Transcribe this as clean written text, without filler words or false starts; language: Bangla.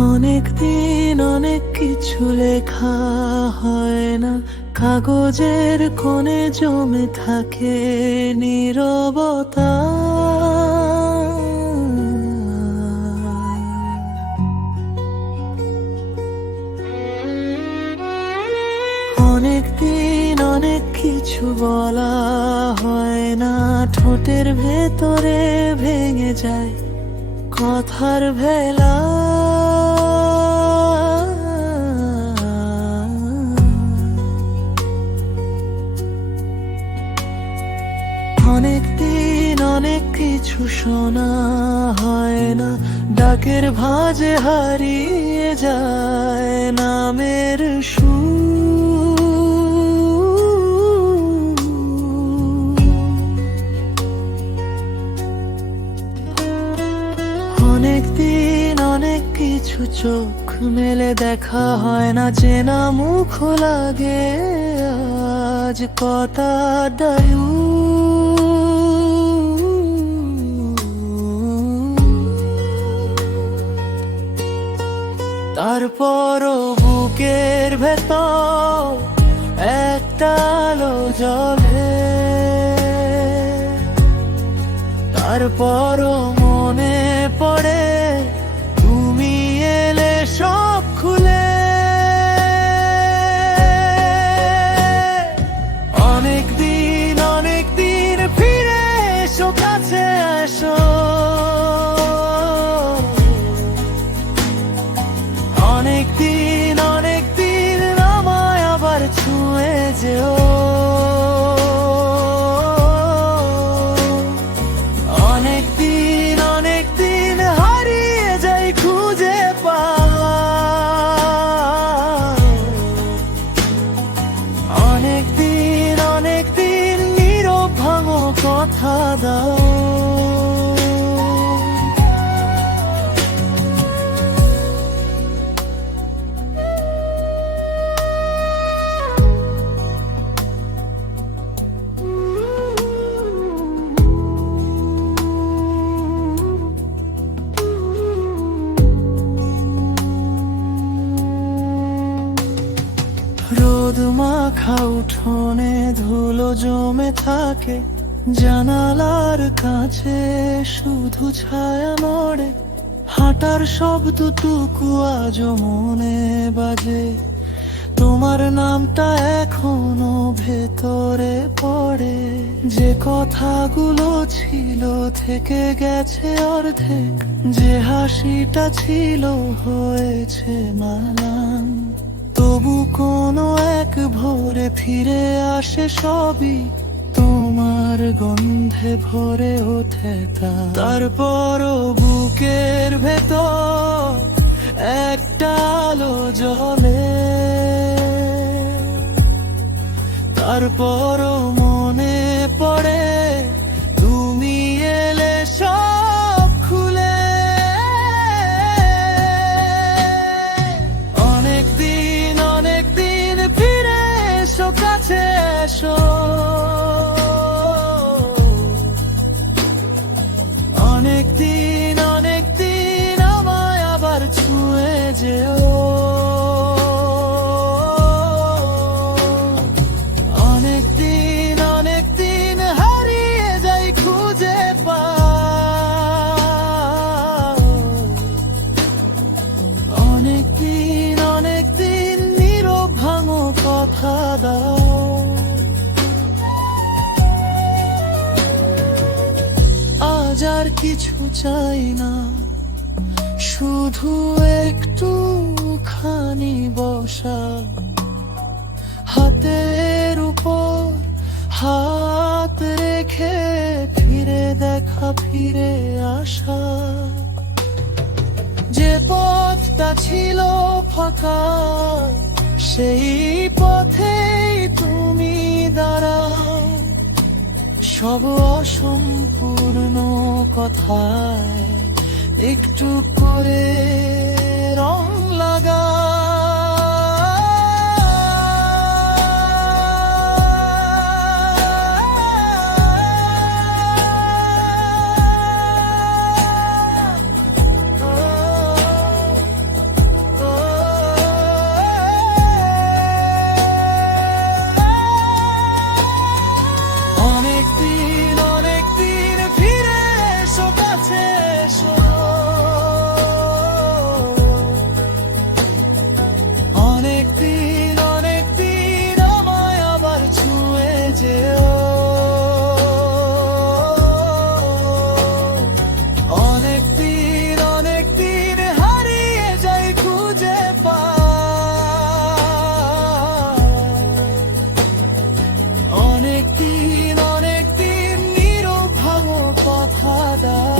অনেক দিন অনেক কিছু লেখা হয় না, কাগজের কোণে জমে থাকে নীরবতা। অনেক দিন অনেক কিছু বলা হয় না, ঠোঁটের ভেতরে ভেঙে যায় কথার ভেলা। অনেক দিন অনেক কিছু শোনা হয় না, ডাকের ভাঁজে হারিয়ে যায় নামের সুর। অনেক দিন অনেক কিছু চোখ মেলে দেখা হয় না, চেনা মুখ লাগে আজ কথা ডায়ু। তারপরও বুকের ভেতর একটা আলো জ্বলে, তারপরও মনে পড়ে তুমি এলে সব খুলে। অনেক দিন ফিরে এসো, কাছে এসো। অনেক দিন আমায় আবার ছুঁয়ে যেও। অনেক দিন হারিয়ে যাই খুঁজে পাও। অনেক দিন নীরব ভাঙো কথা দাও। রোদ মাখা উঠোনে ধুলো জমে থাকে, জানালার কাছে শুধু ছায়া নড়ে। হাঁটার শব্দটুকু আজও মনে বাজে, তোমার নামটা এখনো ভেতরে পড়ে। যে কথাগুলো ছিল থেকে গেছে অর্ধেক, যে হাসিটা ছিল হয়েছে মালান। তবু কোনো এক ভোরে ফিরে আসে সবই, তোমার গন্ধে ভরে ওঠে তা। তারপরও বুকের ভেতর একটা আলো জ্বলে, তারপরও মনে পড়ে তুমি এলে সব খুলে। অনেক দিন ফিরে এসো, কাছে এসো। অনেক দিন আমায় আবার ছুঁয়ে যেও। অনেক দিন হারিয়ে যাই খুঁজে পাও। অনেক দিন নীরব ভাঙো কথা দাও। আজ আর কিছু চাই না, শুধু একটুখানি বসা, হাতের উপর হাত রেখে ফিরে দেখা, ফিরে আসা। যে পথটা ছিল ফাঁকা, সেই পথেই তুমি দাঁড়াও। সব অসম্পূর্ণ কথায় একটু করে রং লাগা। আলাদা